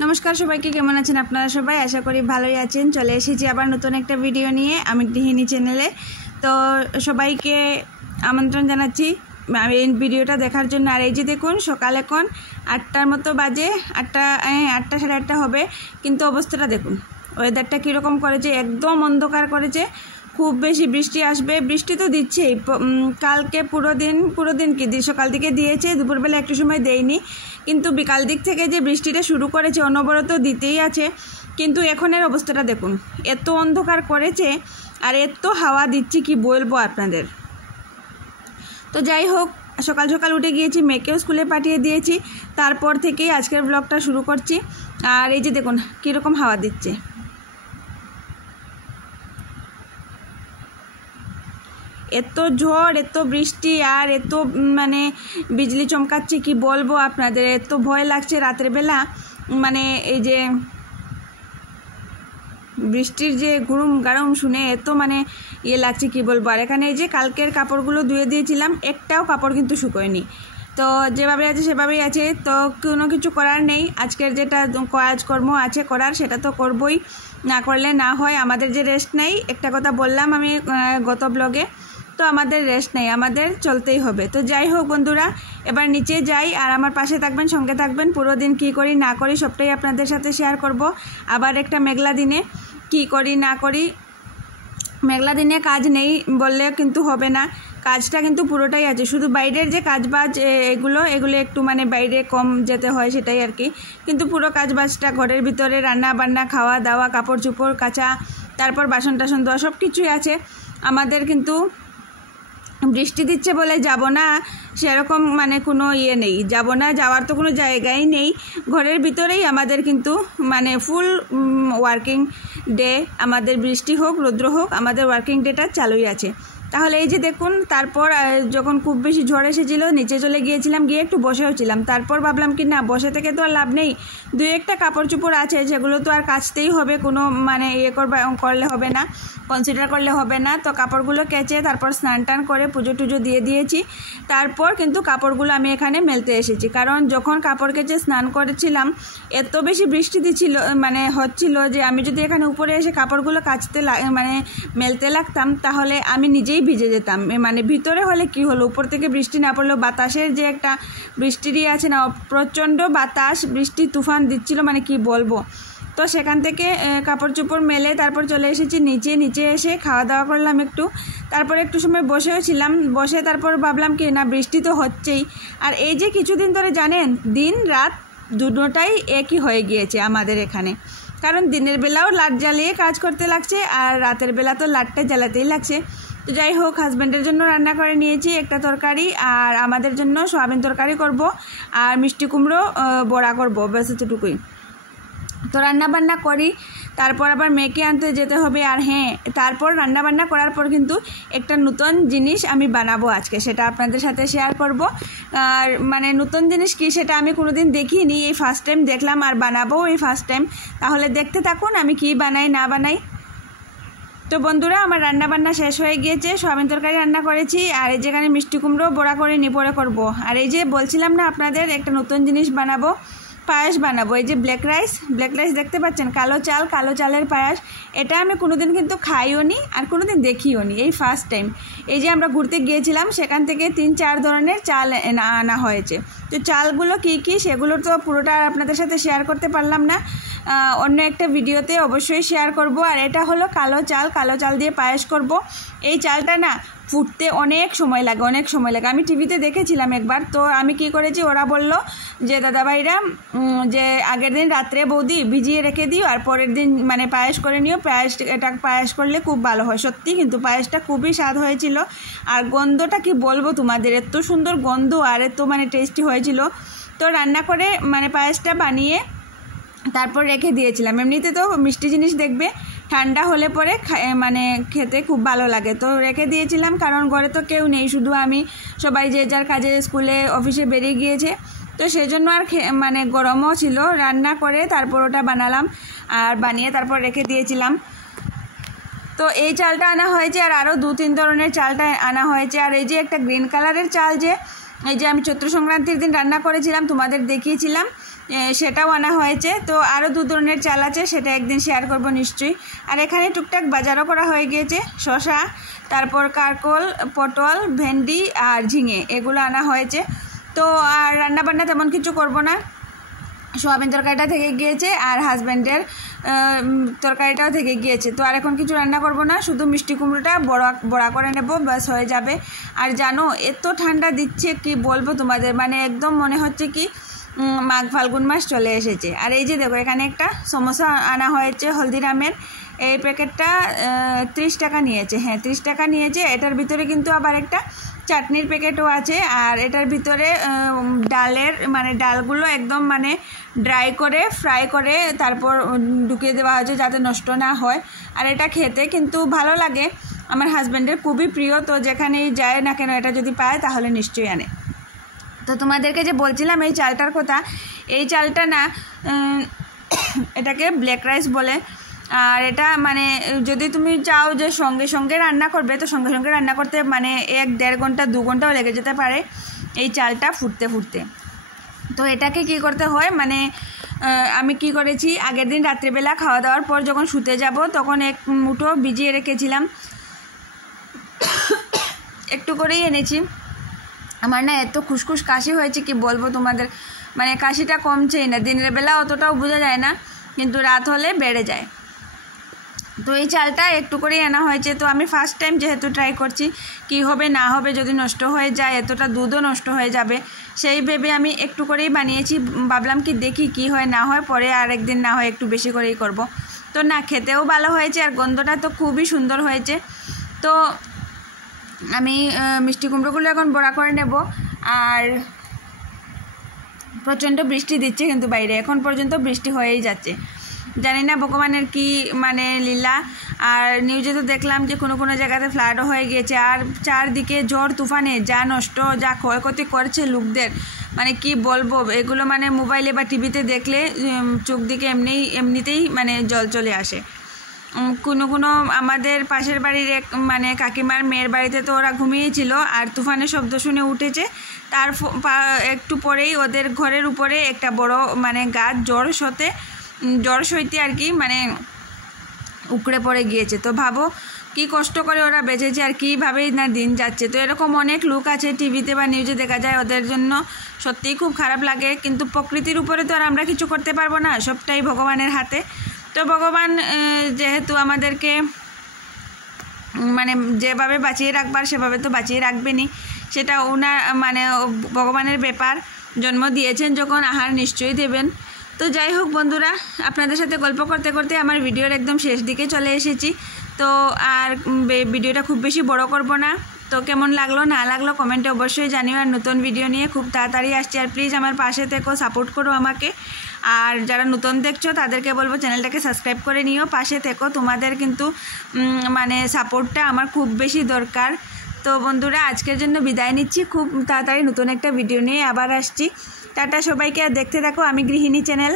नमस्कार सबाइके केमन आছেন আপনারা সবাই आशा करी ভালোই আছেন। চলে এসেছি আবার নতুন একটা ভিডিও নিয়ে আমি গৃহিণী চ্যানেলে। তো সবাইকে আমন্ত্রণ জানাচ্ছি এই ভিডিওটা দেখার জন্য। আর এই যে দেখুন সকাল এখন 8টার মতো বাজে, 8টা সাড়ে 8টা হবে, কিন্তু অবস্থাটা দেখুন, ওয়েদারটা কীরকম করেছে, একদম অন্ধকার করেছে। খুব বেশি বৃষ্টি আসবে, বৃষ্টি তো দিচ্ছেই। কালকে পুরো দিন কি সকাল থেকে দিয়েছে, দুপুরবেলা একটু সময় দেয়নি, কিন্তু বিকাল দিক থেকে যে বৃষ্টিটা শুরু করেছে অনবরত দিতেই আছে। কিন্তু এখনের অবস্থাটা দেখুন, এত অন্ধকার করেছে আর এত হাওয়া দিচ্ছে কি বলবো আপনাদের। তো যাই হোক, সকাল সকাল উঠে গিয়েছি, মেয়েকেও স্কুলে পাঠিয়ে দিয়েছি, তারপর থেকেই আজকের ব্লগটা শুরু করছি। আর এই যে দেখুন কীরকম হাওয়া দিচ্ছে, এত ঝড়, এত বৃষ্টি আর এত মানে বিজলি চমকাচ্ছে কি বলবো আপনাদের। এত ভয় লাগছে রাতের বেলা, মানে এই যে বৃষ্টির যে গুড়ুম গাড়ুম শুনে এত মানে লাগছে কি বলবো। আর এখানে এই যে কালকের কাপড়গুলো ধুয়ে দিয়েছিলাম, একটাও কাপড় কিন্তু শুকোয়নি। তো যেভাবে আছে সেভাবেই আছে, তো কোনো কিছু করার নেই। আজকের যেটা কাজকর্ম আছে করার সেটা তো করবই, না করলে না হয়। আমাদের যে রেস্ট নেই, একটা কথা বললাম আমি গত ব্লগে, তো আমাদের রেস্ট নেই, আমাদের চলতেই হবে। তো যাই হোক বন্ধুরা, এবার নিচে যাই আর আমার পাশে থাকবেন, সঙ্গে থাকবেন। পুরো দিন কী করি না করি সবটাই আপনাদের সাথে শেয়ার করব। আবার একটা মেঘলা দিনে কি করি না করি, মেঘলা দিনে কাজ নেই বললে কিন্তু হবে না, কাজটা কিন্তু পুরোটাই আছে। শুধু বাইরের যে কাজবাজ এগুলো একটু মানে বাইরে কম যেতে হয় সেটাই আর কি, কিন্তু পুরো কাজবাজটা ঘরের ভিতরে রান্না বান্না, খাওয়া দাওয়া, কাপড় চোপড় কাচা, তারপর বাসন টাসন ধোয়া সব কিছুই আছে আমাদের। কিন্তু বৃষ্টি দিচ্ছে বলে যাব না সেরকম মানে কোনো নেই, যাব না, যাওয়ার তো কোনো জায়গাই নেই। ঘরের ভিতরেই আমাদের কিন্তু মানে ফুল ওয়ার্কিং ডে, আমাদের বৃষ্টি হোক রৌদ্র হোক আমাদের ওয়ার্কিং ডেটা চালুই আছে। তাহলে এই যে দেখুন, তারপর যখন খুব বেশি ঝড় এসেছিলো নিচে চলে গিয়েছিলাম, গিয়ে একটু বসেও ছিলাম। তারপর ভাবলাম কি না, বসে থেকে তো আর লাভ নেই, দুই একটা কাপড় চোপড় আছে যেগুলো তো আর কাচতেই হবে, কোনো মানে করলে হবে না, কনসিডার করলে হবে না। তো কাপড়গুলো কেচে তারপর স্নান টান করে পুজো টুজো দিয়ে দিয়েছি। তারপর কিন্তু কাপড়গুলো আমি এখানে মেলতে এসেছি, কারণ যখন কাপড় কেচে স্নান করেছিলাম এত বেশি বৃষ্টি দিচ্ছিল মানে হচ্ছিল যে আমি যদি এখানে উপরে এসে কাপড়গুলো মানে মেলতে লাগতাম তাহলে আমি নিজেই ভিজে যেতাম। মানে ভিতরে হলে কি হলো, উপর থেকে বৃষ্টি না পড়লেও বাতাসের যে একটা বৃষ্টিরই আছে না, প্রচণ্ড বাতাস, বৃষ্টি তুফান দিচ্ছিল, মানে কি বলবো। তো সেখান থেকে কাপড় চোপড় মেলে তারপর চলে এসেছি নিচে এসে খাওয়া দাওয়া করলাম একটু, তারপর একটু সময় বসেও ছিলাম, বসে তারপর ভাবলাম কি না বৃষ্টি তো হচ্ছেই। আর এই যে কিছুদিন ধরে জানেন দিন রাত দুটোটাই একই হয়ে গিয়েছে আমাদের এখানে, কারণ দিনের বেলাও লাইট জ্বালিয়ে কাজ করতে লাগছে আর রাতের বেলা তো লাইটটা জ্বালাতেই লাগছে। তো যাই হোক, হাজব্যান্ডের জন্য রান্না করে নিয়েছি একটা তরকারি, আর আমাদের জন্য সয়াবিন তরকারি করব আর মিষ্টি কুমড়ো বড়া করব, ব্যাস এতটুকুই। তো রান্নাবান্না করি, তারপর আবার মেয়েকে আনতে যেতে হবে। আর হ্যাঁ, তারপর রান্নাবান্না করার পর কিন্তু একটা নতুন জিনিস আমি বানাবো আজকে, সেটা আপনাদের সাথে শেয়ার করব। আর মানে নতুন জিনিস কি সেটা আমি কোনোদিন দেখিনি, এই ফার্স্ট টাইম দেখলাম আর বানাবো এই ফার্স্ট টাইম। তাহলে দেখতে থাকুন আমি কি বানাই না বানাই। তো বন্ধুরা, আমার রান্নাবান্না শেষ হয়ে গিয়েছে, সয়াবিন তরকারি রান্না করেছি আর এই যেখানে মিষ্টি কুমড়ো বড়া করে পরে করব। আর এই যে বলছিলাম না আপনাদের একটা নতুন জিনিস বানাবো, পায়েস বানাবো। এই যে ব্ল্যাক রাইস দেখতে পাচ্ছেন, কালো চালের পায়েস, এটা আমি কোনোদিন কিন্তু খাইও নি আর কোনোদিন দেখিও নি, এই ফার্স্ট টাইম। এই যে আমরা ঘুরতে গিয়েছিলাম সেখান থেকে 3-4 ধরনের চাল আনা হয়েছে। তো চালগুলো কি সেগুলো তো পুরোটা আপনাদের সাথে শেয়ার করতে পারলাম না, অন্য একটা ভিডিওতে অবশ্যই শেয়ার করব। আর এটা হলো কালো চাল দিয়ে পায়েস করব। এই চালটা না ফুটতে অনেক সময় লাগে, আমি টিভিতে দেখেছিলাম একবার। তো আমি কি করেছি, ওরা বলল যে দাদাভাইরা যে আগের দিন রাত্রে বৌদি ভিজিয়ে রেখে দিও আর পরের দিন মানে পায়েস করে নিও, পায়েস করলে খুব ভালো হয়। সত্যি কিন্তু পায়েসটা খুবই স্বাদ হয়েছিল, আর গন্ধটা কি বলবো তোমাদের, এত সুন্দর গন্ধ আর এত মানে টেস্টি হয়েছিল। তো রান্না করে মানে পায়েসটা বানিয়ে তারপর রেখে দিয়েছিলাম। এমনিতে তো মিষ্টি জিনিস দেখবে ঠান্ডা হলে পরে মানে খেতে খুব ভালো লাগে, তো রেখে দিয়েছিলাম, কারণ ঘরে তো কেউ নেই, শুধু আমি, সবাই যে যার কাজে স্কুলে অফিসে বেরিয়ে গিয়েছে। তো সেই জন্য আর মানে গরমও ছিল, রান্না করে তারপর ওটা বানালাম আর বানিয়ে তারপর রেখে দিয়েছিলাম। তো এই চালটা আনা হয়েছে আর আরও 2-3 ধরনের চালটা আনা হয়েছে। আর এই যে একটা গ্রিন কালারের চাল, যে এই যে আমি চৈত্র সংক্রান্তির দিন রান্না করেছিলাম তোমাদের দেখিয়েছিলাম, সেটাও আনা হয়েছে। তো আরও 2 ধরনের চাল আছে, সেটা একদিন শেয়ার করব নিশ্চয়ই। আর এখানে টুকটাক বাজারও করা হয়ে গিয়েছে, শসা, তারপর কারকল, পটল, ভেন্ডি আর ঝিঙে এগুলো আনা হয়েছে। তো আর রান্নাবান্না তেমন কিছু করব না, সোয়াবিন তরকারিটা থেকে গিয়েছে আর হাজব্যান্ডের তরকারিটাও থেকে গিয়েছে। তো আর এখন কিছু রান্না করব না, শুধু মিষ্টি কুমড়োটা বড়া করে নেব, ব্যাস হয়ে যাবে। আর জানো এত ঠান্ডা দিচ্ছে কি বলবো তোমাদের, মানে একদম মনে হচ্ছে কি মাঘ ফাল্গুন মাস চলে এসেছে। আর এই যে দেখো এখানে একটা সমোসা আনা হয়েছে হলদিরামের, এই প্যাকেটটা 30 টাকা নিয়েছে, হ্যাঁ 30 টাকা নিয়েছে। এটার ভিতরে কিন্তু আবার একটা চাটনির প্যাকেটও আছে, আর এটার ভিতরে ডালের মানে ডালগুলো একদম মানে ড্রাই করে ফ্রাই করে তারপর ঢুকিয়ে দেওয়া হয়েছে যাতে নষ্ট না হয়। আর এটা খেতে কিন্তু ভালো লাগে, আমার হাজব্যান্ডের খুবই প্রিয়। তো যেখানেই যায় না কেন এটা যদি পায় তাহলে নিশ্চয়ই আনে। তো তোমাদেরকে যে বলছিলাম এই চালটার কথা, এই চালটা না এটাকে ব্ল্যাক রাইস বলে। আর এটা মানে যদি তুমি চাও যে সঙ্গে সঙ্গে রান্না করবে, তো সঙ্গে সঙ্গে রান্না করতে মানে 1-1.5 ঘন্টা 2 ঘন্টাও লেগে যেতে পারে এই চালটা ফুটতে ফুটতে। তো এটাকে কি করতে হয় মানে আমি কি করেছি, আগের দিন রাত্রিবেলা খাওয়া দাওয়ার পর যখন শুতে যাব তখন 1 মুঠো ভিজিয়ে রেখেছিলাম, একটু করেই এনেছি। আমার না এত খুসখুস কাশি হয়েছে কি বলবো তোমাদের, মানে কাশিটা কমছেই না। দিনের বেলা অতটাও বোঝা যায় না, কিন্তু রাত হলে বেড়ে যায়। তো এই চালটা একটু করেই আনা হয়েছে। তো আমি ফার্স্ট টাইম যেহেতু ট্রাই করছি, কি হবে না হবে, যদি নষ্ট হয়ে যায় এতটা দুধও নষ্ট হয়ে যাবে, সেই ভেবে আমি একটু করেই বানিয়েছি। ভাবলাম কি দেখি কি হয় না হয়, পরে আর একদিন না হয় একটু বেশি করেই করব। তো না, খেতেও ভালো হয়েছে আর গন্ধটা তো খুবই সুন্দর হয়েছে। তো আমি মিষ্টি কুমড়োগুলো এখন বড়া করে নেব। আর প্রচণ্ড বৃষ্টি দিচ্ছে কিন্তু বাইরে, এখন পর্যন্ত বৃষ্টি হয়েই যাচ্ছে। জানি না ভগবানের কি মানে লীলা। আর নিউজে তো দেখলাম যে কোনো কোনো জায়গাতে ফ্লাডও হয়ে গিয়েছে, আর চারদিকে ঝড় তুফানে যা নষ্ট যা ক্ষয়ক্ষতি করছে লোকদের, মানে কি বলবো, এগুলো মানে মোবাইলে বা টিভিতে দেখলে চোখ দিকে এমনিতেই মানে জল চলে আসে। কোনো কোনো আমাদের পাশের বাড়ির এক মানে কাকিমার মেয়ের বাড়িতে তো ওরা ঘুমিয়েছিল আর তুফানের শব্দ শুনে উঠেছে, তার একটু পরেই ওদের ঘরের উপরে একটা বড় মানে গাছ জ্বর সইতে আর কি মানে উকড়ে পড়ে গিয়েছে। তো ভাবো কি কষ্ট করে ওরা বেঁচেছে আর কীভাবেই না দিন যাচ্ছে। তো এরকম অনেক লোক আছে টিভিতে বা নিউজে দেখা যায়, ওদের জন্য সত্যিই খুব খারাপ লাগে। কিন্তু প্রকৃতির উপরে তো আর আমরা কিছু করতে পারবো না, সবটাই ভগবানের হাতে। তো ভগবান যেহেতু আমাদেরকে মানে যেভাবে বাঁচিয়ে রাখবার সেভাবে তো বাঁচিয়ে রাখবেনই, সেটা ওনার মানে ভগবানের ব্যাপার। জন্ম দিয়েছেন যখন আহার নিশ্চয়ই দেবেন। তো যাই হোক বন্ধুরা, আপনাদের সাথে গল্প করতে করতে আমার ভিডিওর একদম শেষ দিকে চলে এসেছি। তো আর ভিডিওটা খুব বেশি বড় করব না। তো কেমন লাগলো না লাগলো কমেন্টে অবশ্যই জানিও। আর নতুন ভিডিও নিয়ে খুব তাড়াতাড়ি আসছি। আর প্লিজ আমার পাশে থেকো, সাপোর্ট করো আমাকে। আর যারা নতুন দেখছো তাদেরকে বলবো চ্যানেলটাকে সাবস্ক্রাইব করে নিও, পাশে থেকো। তোমাদের কিন্তু মানে সাপোর্টটা আমার খুব বেশি দরকার। তো বন্ধুরা আজকের জন্য বিদায় নিচ্ছি, খুব তাড়াতাড়ি নতুন একটা ভিডিও নিয়ে আবার আসছি। টাটা সবাইকে। আর দেখতে থাকো আমি গৃহিণী চ্যানেল।